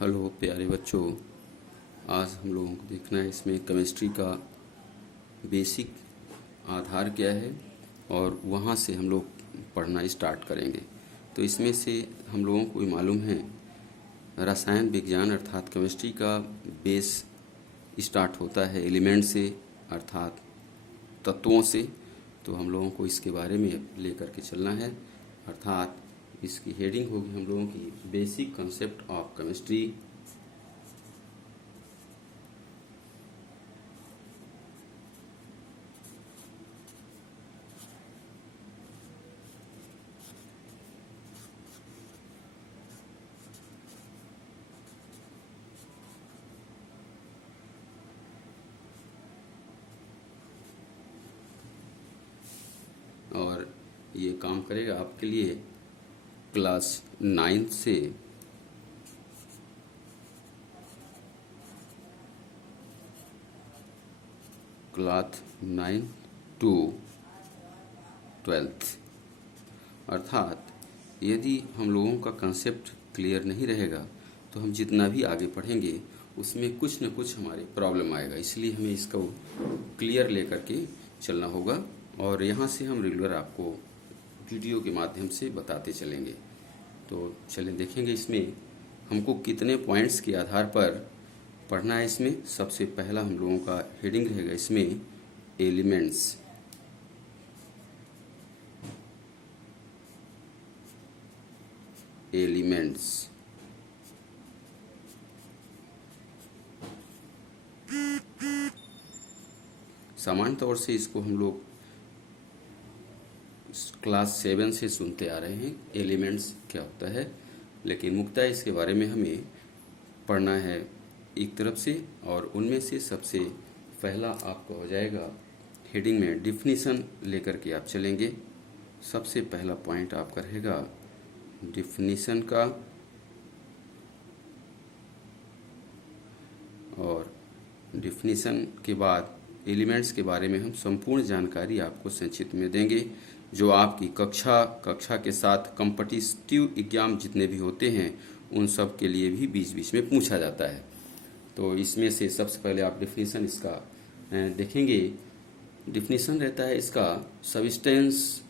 Hello प्यारे बच्चों। आज हम लोगों को देखना है इसमें केमिस्ट्री का बेसिक आधार क्या है और वहाँ से हम लोग पढ़ना स्टार्ट करेंगे। तो इसमें से हम लोगों को ये मालूम है रसायन विज्ञान अर्थात केमिस्ट्री का बेस स्टार्ट होता है एलिमेंट से अर्थात तत्वों से। तो हम लोगों को इसके बारे में लेकर के चलना है अर्थात इसकी हेडिंग होगी हम लोगों की बेसिक कंसेप्ट ऑफ केमिस्ट्री। और ये काम करेगा आपके लिए क्लास 9 से क्लास 9 टू 12th। अर्थात यदि हम लोगों का कंसेप्ट क्लियर नहीं रहेगा तो हम जितना भी आगे पढ़ेंगे उसमें कुछ न कुछ हमारे प्रॉब्लम आएगा, इसलिए हमें इसको क्लियर लेकर के चलना होगा। और यहाँ से हम रेगुलर आपको वीडियो के माध्यम से बताते चलेंगे। तो चलें देखेंगे इसमें हमको कितने पॉइंट्स के आधार पर पढ़ना है। इसमें सबसे पहला हम लोगों का हेडिंग रहेगा इसमें एलिमेंट्स। एलिमेंट्स सामान्य तौर से इसको हम लोग क्लास 7 से सुनते आ रहे हैं एलिमेंट्स क्या होता है, लेकिन मुख्यतः इसके बारे में हमें पढ़ना है एक तरफ से। और उनमें से सबसे पहला आपका हो जाएगा हेडिंग में डिफिनीशन लेकर के आप चलेंगे। सबसे पहला पॉइंट आपका रहेगा डिफिनीशन का। और डिफिनीशन के बाद एलिमेंट्स के बारे में हम संपूर्ण जानकारी आपको संक्षिप्त में देंगे, जो आपकी कक्षा के साथ कॉम्पिटिटिव एग्जाम जितने भी होते हैं उन सब के लिए भी बीच बीच में पूछा जाता है। तो इसमें से सबसे पहले आप डिफिनीशन इसका देखेंगे। डिफिनीशन रहता है इसका substance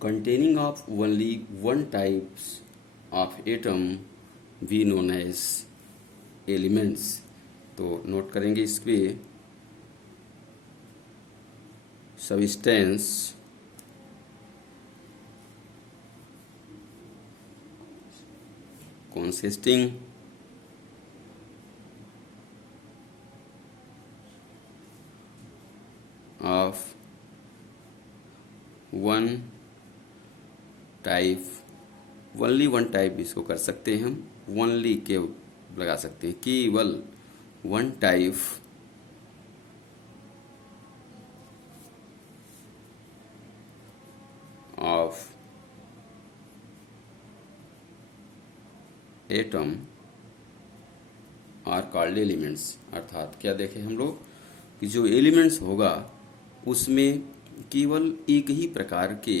containing of only one types of atom we known as elements। तो नोट करेंगे इस पे substance consisting of one type, only one type इसको कर सकते हैं हम, ओनली के लगा सकते हैं, केवल one type of atom are called elements. अर्थात क्या देखें हम लोग कि जो एलिमेंट्स होगा उसमें केवल एक ही प्रकार के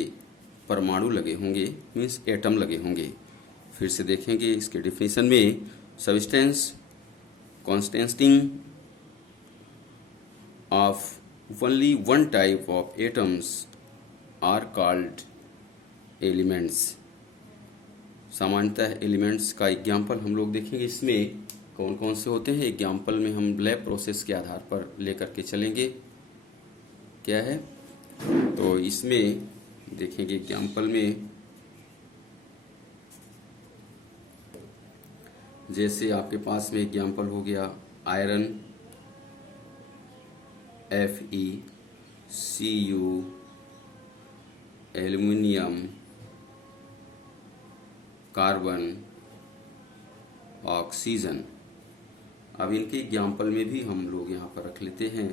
परमाणु लगे होंगे, मीन्स एटम लगे होंगे। फिर से देखेंगे इसके डिफिनीशन में substance consisting of only one type of atoms are called elements. सामान्यतः एलिमेंट्स का एग्जाम्पल हम लोग देखेंगे इसमें कौन कौन से होते हैं। एग्जाम्पल में हम लैब प्रोसेस के आधार पर लेकर के चलेंगे क्या है। तो इसमें देखेंगे एग्जाम्पल में जैसे आपके पास में एग्जाम्पल हो गया iron FeCu, aluminium, carbon, oxygen. अब इनके एग्जाम्पल में भी हम लोग यहाँ पर रख लेते हैं।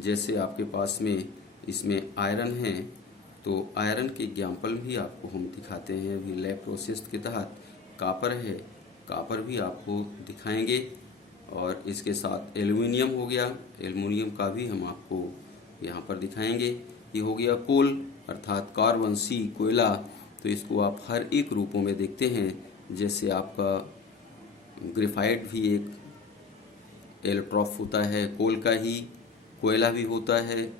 जैसे आपके पास में इसमें आयरन है तो आयरन के एग्जाम्पल भी आपको हम दिखाते हैं अभी लैब प्रोसेस के तहत। कापर है, कापर भी आपको दिखाएंगे। और इसके साथ एल्युमिनियम हो गया, एल्युमिनियम का भी हम आपको यहाँ पर दिखाएंगे। ये हो गया कोल अर्थात कार्बन सी कोयला। तो इसको आप हर एक रूपों में देखते हैं जैसे आपका ग्रेफाइट भी एक एलोट्रॉफ होता है, कोल का ही कोयला भी होता है,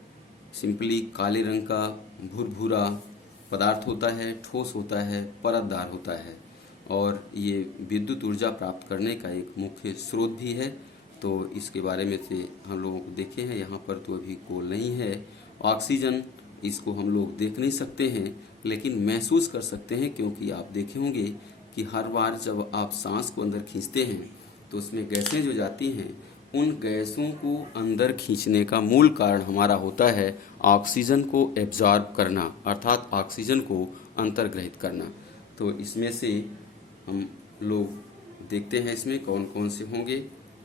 सिंपली काले रंग का भूरभूरा पदार्थ होता है, ठोस होता है, परतदार होता है और ये विद्युत ऊर्जा प्राप्त करने का एक मुख्य स्रोत भी है। तो इसके बारे में से हम लोगों को देखे हैं, यहाँ पर तो अभी कोल नहीं है। ऑक्सीजन, इसको हम लोग देख नहीं सकते हैं लेकिन महसूस कर सकते हैं, क्योंकि आप देखे होंगे कि हर बार जब आप सांस को अंदर खींचते हैं तो उसमें गैसें जो जाती हैं, उन गैसों को अंदर खींचने का मूल कारण हमारा होता है ऑक्सीजन को एब्जॉर्ब करना, अर्थात ऑक्सीजन को अंतर्ग्रहित करना। तो इसमें से हम लोग देखते हैं इसमें कौन कौन से होंगे।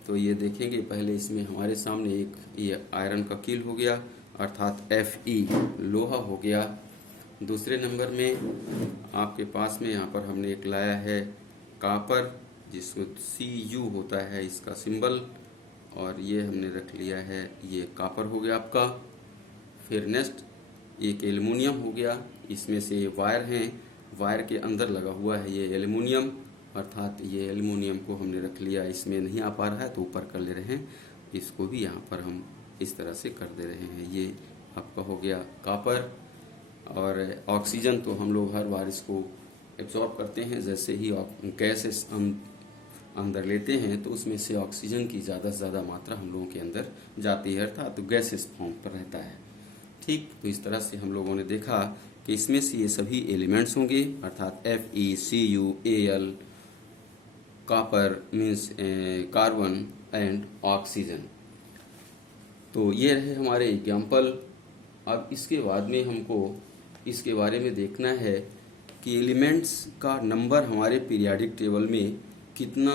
तो ये देखेंगे, पहले इसमें हमारे सामने एक ये आयरन का कील हो गया, अर्थात Fe लोहा हो गया। दूसरे नंबर में आपके पास में यहाँ पर हमने एक लाया है कापर, जिसको Cu होता है इसका सिंबल, और ये हमने रख लिया है, ये कापर हो गया आपका। फिर नेक्स्ट एक एल्युमिनियम हो गया, इसमें से वायर हैं, वायर के अंदर लगा हुआ है ये एल्युमिनियम, अर्थात ये एल्युमिनियम को हमने रख लिया, इसमें नहीं आ पा रहा है तो ऊपर कर ले रहे हैं, इसको भी यहाँ पर हम इस तरह से कर दे रहे हैं। ये आपका हो गया कापर। और ऑक्सीजन तो हम लोग हर बार इसको एब्जॉर्ब करते हैं, जैसे ही गैसेस अंदर लेते हैं तो उसमें से ऑक्सीजन की ज़्यादा से ज़्यादा मात्रा हम लोगों के अंदर जाती है, अर्थात तो गैसेस फॉर्म पर रहता है। ठीक, तो इस तरह से हम लोगों ने देखा कि इसमें से ये सभी एलिमेंट्स होंगे, अर्थात FeCuAl, copper means carbon and oxygen. तो ये रहे हमारे एग्जाम्पल। अब इसके बाद में हमको इसके बारे में देखना है कि एलिमेंट्स का नंबर हमारे पीरियाडिक टेबल में कितना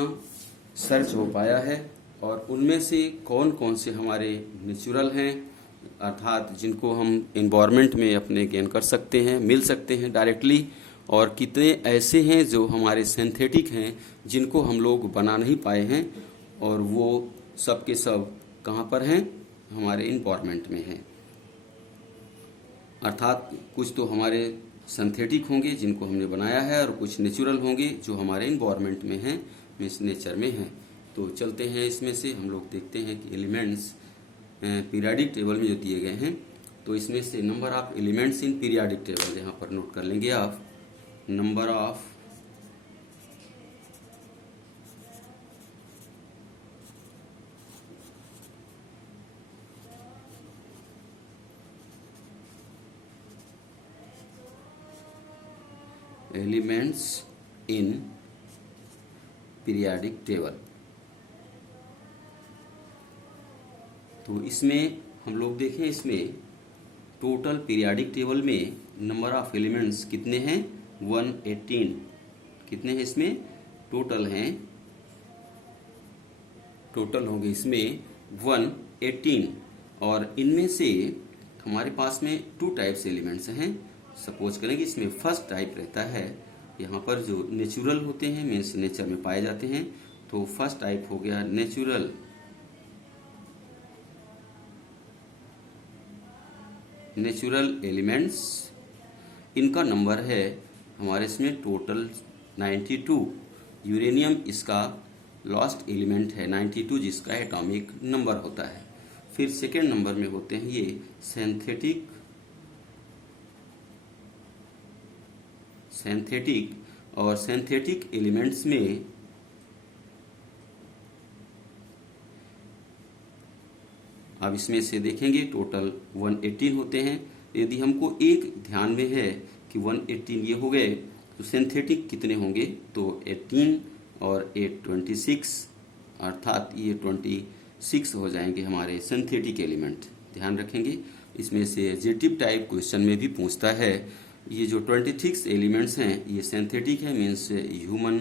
सर्च हो पाया है और उनमें से कौन कौन से हमारे नेचुरल हैं, अर्थात जिनको हम एनवायरनमेंट में अपने गेन कर सकते हैं, मिल सकते हैं डायरेक्टली, और कितने ऐसे हैं जो हमारे सिंथेटिक हैं जिनको हम लोग बना नहीं पाए हैं, और वो सब के सब कहाँ पर हैं, हमारे एनवायरनमेंट में हैं। अर्थात कुछ तो हमारे सिंथेटिक होंगे जिनको हमने बनाया है और कुछ नेचुरल होंगे जो हमारे एनवायरनमेंट में हैं, मीन्स नेचर में हैं। तो चलते हैं इसमें से हम लोग देखते हैं कि एलिमेंट्स पीरियाडिक टेबल में जो दिए गए हैं, तो इसमें से number of elements in periodic table यहाँ पर नोट कर लेंगे आप। Number of elements in periodic table. तो इसमें हम लोग देखें, इसमें टोटल पीरियाडिक टेबल में नंबर ऑफ एलिमेंट्स कितने हैं, 118। कितने हैं इसमें, टोटल हैं, टोटल होंगे इसमें 118। और इनमें से हमारे पास में 2 टाइप्स एलिमेंट्स हैं। सपोज करें कि इसमें फर्स्ट टाइप रहता है, यहाँ पर जो नेचुरल होते हैं, मीन्स नेचर में पाए जाते हैं, तो फर्स्ट टाइप हो गया नेचुरल एलिमेंट्स। इनका नंबर है हमारे इसमें टोटल 92। यूरेनियम इसका लास्ट एलिमेंट है 92, जिसका एटॉमिक नंबर होता है। फिर सेकेंड नंबर में होते हैं ये सिंथेटिक और सिंथेटिक एलिमेंट्स में अब इसमें से देखेंगे टोटल 118 होते हैं। यदि हमको एक ध्यान में है कि 118 ये हो गए, तो सिंथेटिक कितने होंगे, तो 18 और 8 26, अर्थात ये 26 हो जाएंगे हमारे सिंथेटिक एलिमेंट। ध्यान रखेंगे, इसमें से एडजेक्टिव टाइप क्वेश्चन में भी पूछता है। ये जो 26 एलिमेंट्स हैं ये सिंथेटिक है, मीन्स ह्यूमन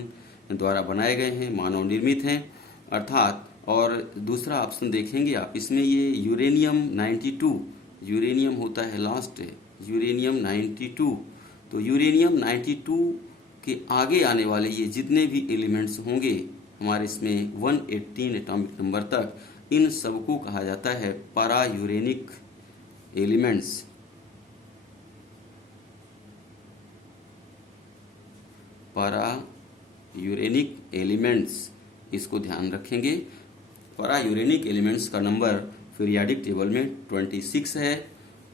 द्वारा बनाए गए हैं, मानव निर्मित हैं अर्थात। और दूसरा ऑप्शन देखेंगे आप, इसमें ये यूरेनियम 92, यूरेनियम होता है लास्ट, यूरेनियम 92। तो यूरेनियम 92 के आगे आने वाले ये जितने भी एलिमेंट्स होंगे हमारे इसमें 118 एटॉमिक नंबर तक, इन सबको कहा जाता है पारा यूरेनिक एलिमेंट्स। पारा यूरेनिक एलिमेंट्स, इसको ध्यान रखेंगे। para यूरेनिक एलिमेंट्स का नंबर पीरियाडिक टेबल में 26 है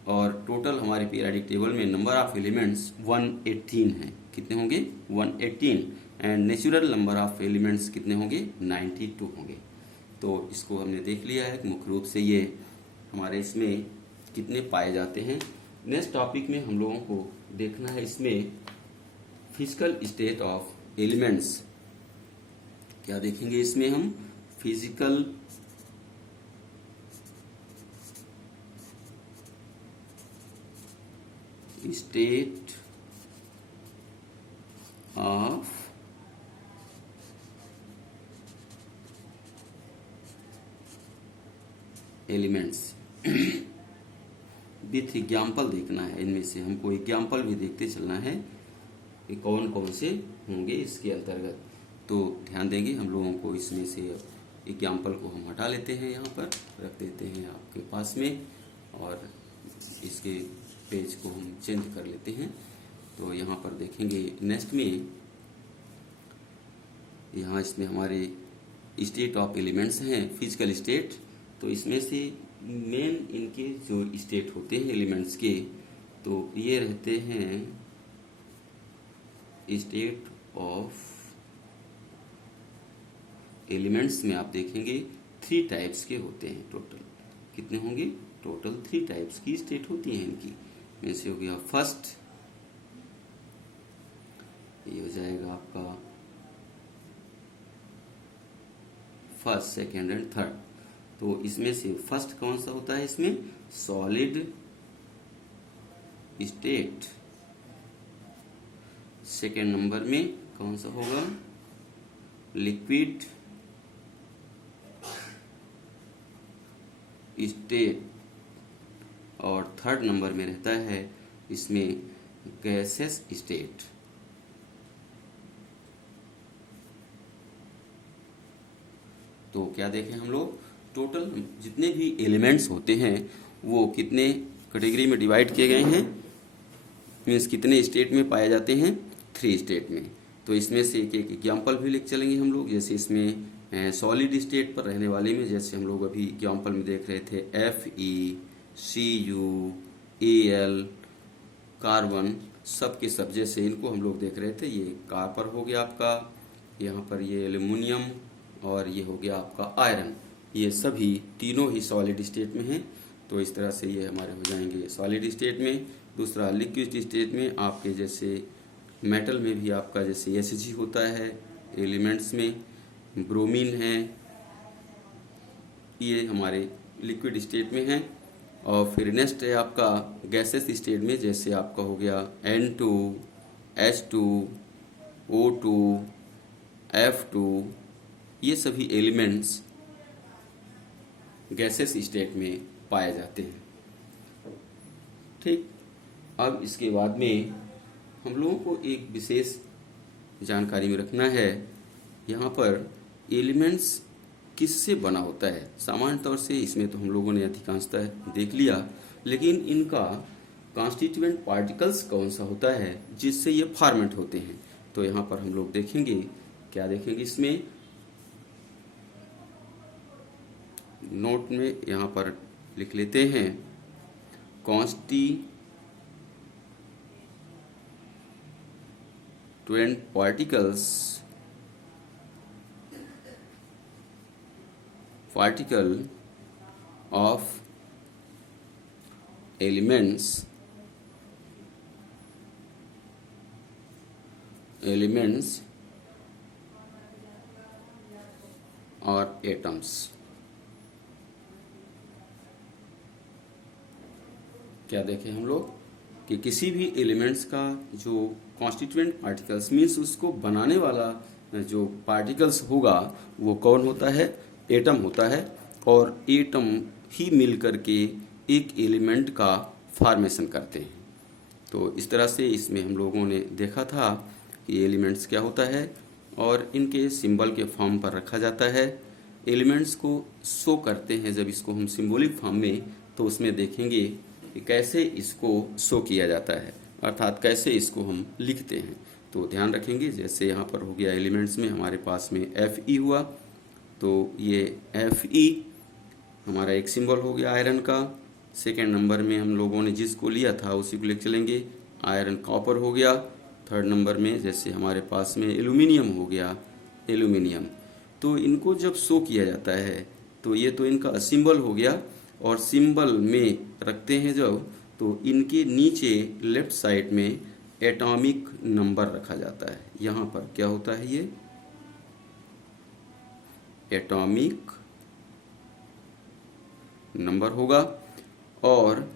और टोटल हमारे पीरियाडिक टेबल में नंबर ऑफ एलिमेंट्स 118 है। कितने होंगे? 118। And natural number of elements कितने होंगे? 92 होंगे। तो इसको हमने देख लिया है मुख्य रूप से ये हमारे इसमें कितने पाए जाते हैं। नेक्स्ट टॉपिक में हम लोगों को देखना है इसमें फिजिकल स्टेट ऑफ एलिमेंट्स। क्या देखेंगे इसमें हम? Physical state of elements with example देखना है। इनमें से हमको एग्जाम्पल भी देखते चलना है कि कौन कौन से होंगे इसके अंतर्गत। तो ध्यान देंगे हम लोगों को इसमें से एग्जाम्पल को हम हटा लेते हैं, यहाँ पर रख देते हैं आपके पास में और इसके पेज को हम चेंज कर लेते हैं। तो यहाँ पर देखेंगे नेक्स्ट में, यहाँ इसमें हमारे स्टेट ऑफ एलिमेंट्स हैं, फिजिकल स्टेट। तो इसमें से मेन इनके जो स्टेट होते हैं एलिमेंट्स के, तो ये रहते हैं स्टेट ऑफ एलिमेंट्स में। आप देखेंगे 3 टाइप्स के होते हैं टोटल। कितने होंगे? टोटल 3 टाइप्स की स्टेट होती हैं इनकी। में से हो गया फर्स्ट, ये हो जाएगा आपका फर्स्ट, सेकेंड एंड थर्ड। तो इसमें से फर्स्ट कौन सा होता है? इसमें सॉलिड स्टेट। सेकेंड नंबर में कौन सा होगा? Liquid state. और थर्ड नंबर में रहता है इसमें गैसेस स्टेट। तो क्या देखें हम लोग? टोटल जितने भी एलिमेंट्स होते हैं वो कितने कैटेगरी में डिवाइड किए गए हैं, मीन्स कितने स्टेट में पाए जाते हैं? 3 स्टेट में। तो इसमें से एक एक एग्जाम्पल भी लिख चलेंगे हम लोग। जैसे इसमें सॉलिड स्टेट पर रहने वाले में, जैसे हम लोग अभी एग्जाम्पल में देख रहे थे FeCuAl, कार्बन, सब के सब जैसे इनको हम लोग देख रहे थे। ये कॉपर हो गया आपका, यहाँ पर ये एल्युमिनियम और ये हो गया आपका आयरन। ये सभी तीनों ही सॉलिड स्टेट में हैं। तो इस तरह से ये हमारे हो जाएंगे सॉलिड स्टेट में। दूसरा लिक्विड स्टेट में आपके जैसे मेटल में भी आपका जैसे Hg होता है, एलिमेंट्स में ब्रोमीन है, ये हमारे लिक्विड स्टेट में है। और फिर नेक्स्ट है आपका गैसेस स्टेट में, जैसे आपका हो गया N2, H2, O2, F2, ये सभी एलिमेंट्स गैसेस स्टेट में पाए जाते हैं। ठीक, अब इसके बाद में हम लोगों को एक विशेष जानकारी में रखना है, यहाँ पर एलिमेंट्स किससे बना होता है। सामान्य तौर से इसमें तो हम लोगों ने अधिकांशतः देख लिया, लेकिन इनका कॉन्स्टिट्यूएंट पार्टिकल्स कौन सा होता है जिससे ये फॉर्मेट होते हैं। तो यहाँ पर हम लोग देखेंगे, क्या देखेंगे इसमें नोट में यहाँ पर लिख लेते हैं, constituent particle of elements or atoms। क्या देखें हम लोग कि किसी भी एलिमेंट्स का जो कॉन्स्टिट्यूएंट पार्टिकल्स मीन्स उसको बनाने वाला जो पार्टिकल्स होगा वो कौन होता है? एटम होता है। और एटम ही मिल करके एक एलिमेंट का फॉर्मेशन करते हैं। तो इस तरह से इसमें हम लोगों ने देखा था कि एलिमेंट्स क्या होता है और इनके सिंबल के फॉर्म पर रखा जाता है। एलिमेंट्स को शो करते हैं जब इसको हम सिंबॉलिक फॉर्म में, तो उसमें देखेंगे कि कैसे इसको शो किया जाता है, अर्थात कैसे इसको हम लिखते हैं। तो ध्यान रखेंगे, जैसे यहाँ पर हो गया एलिमेंट्स में हमारे पास में Fe हुआ, तो ये Fe हमारा एक सिंबल हो गया आयरन का। सेकेंड नंबर में हम लोगों ने जिसको लिया था उसी को लेकर चलेंगे, आयरन कॉपर हो गया। थर्ड नंबर में जैसे हमारे पास में एल्यूमिनियम हो गया, एल्यूमिनियम। तो इनको जब शो किया जाता है तो ये तो इनका सिंबल हो गया, और सिंबल में रखते हैं जब, तो इनके नीचे लेफ्ट साइड में एटॉमिक नंबर रखा जाता है। यहाँ पर क्या होता है, ये एटॉमिक नंबर होगा। और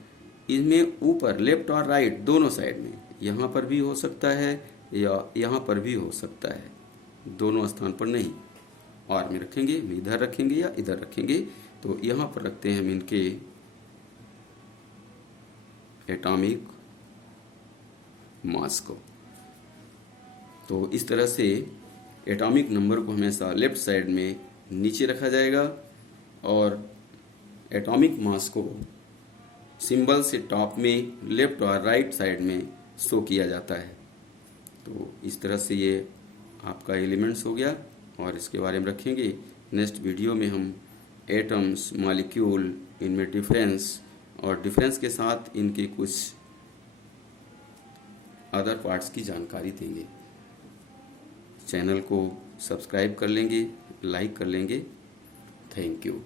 इसमें ऊपर लेफ्ट और राइट दोनों साइड में, यहाँ पर भी हो सकता है या यहाँ पर भी हो सकता है, दोनों स्थान पर नहीं। और में रखेंगे, हम इधर रखेंगे या इधर रखेंगे, तो यहाँ पर रखते हैं हम इनके एटॉमिक मास को। तो इस तरह से एटॉमिक नंबर को हमेशा लेफ्ट साइड में नीचे रखा जाएगा, और एटॉमिक मास को सिंबल से टॉप में लेफ्ट और राइट साइड में शो किया जाता है। तो इस तरह से ये आपका एलिमेंट्स हो गया, और इसके बारे में रखेंगे। नेक्स्ट वीडियो में हम एटम्स, मॉलिक्यूल, इनमें डिफरेंस, और डिफरेंस के साथ इनके कुछ अदर पार्ट्स की जानकारी देंगे। चैनल को सब्सक्राइब कर लेंगे, लाइक कर लेंगे। Thank you.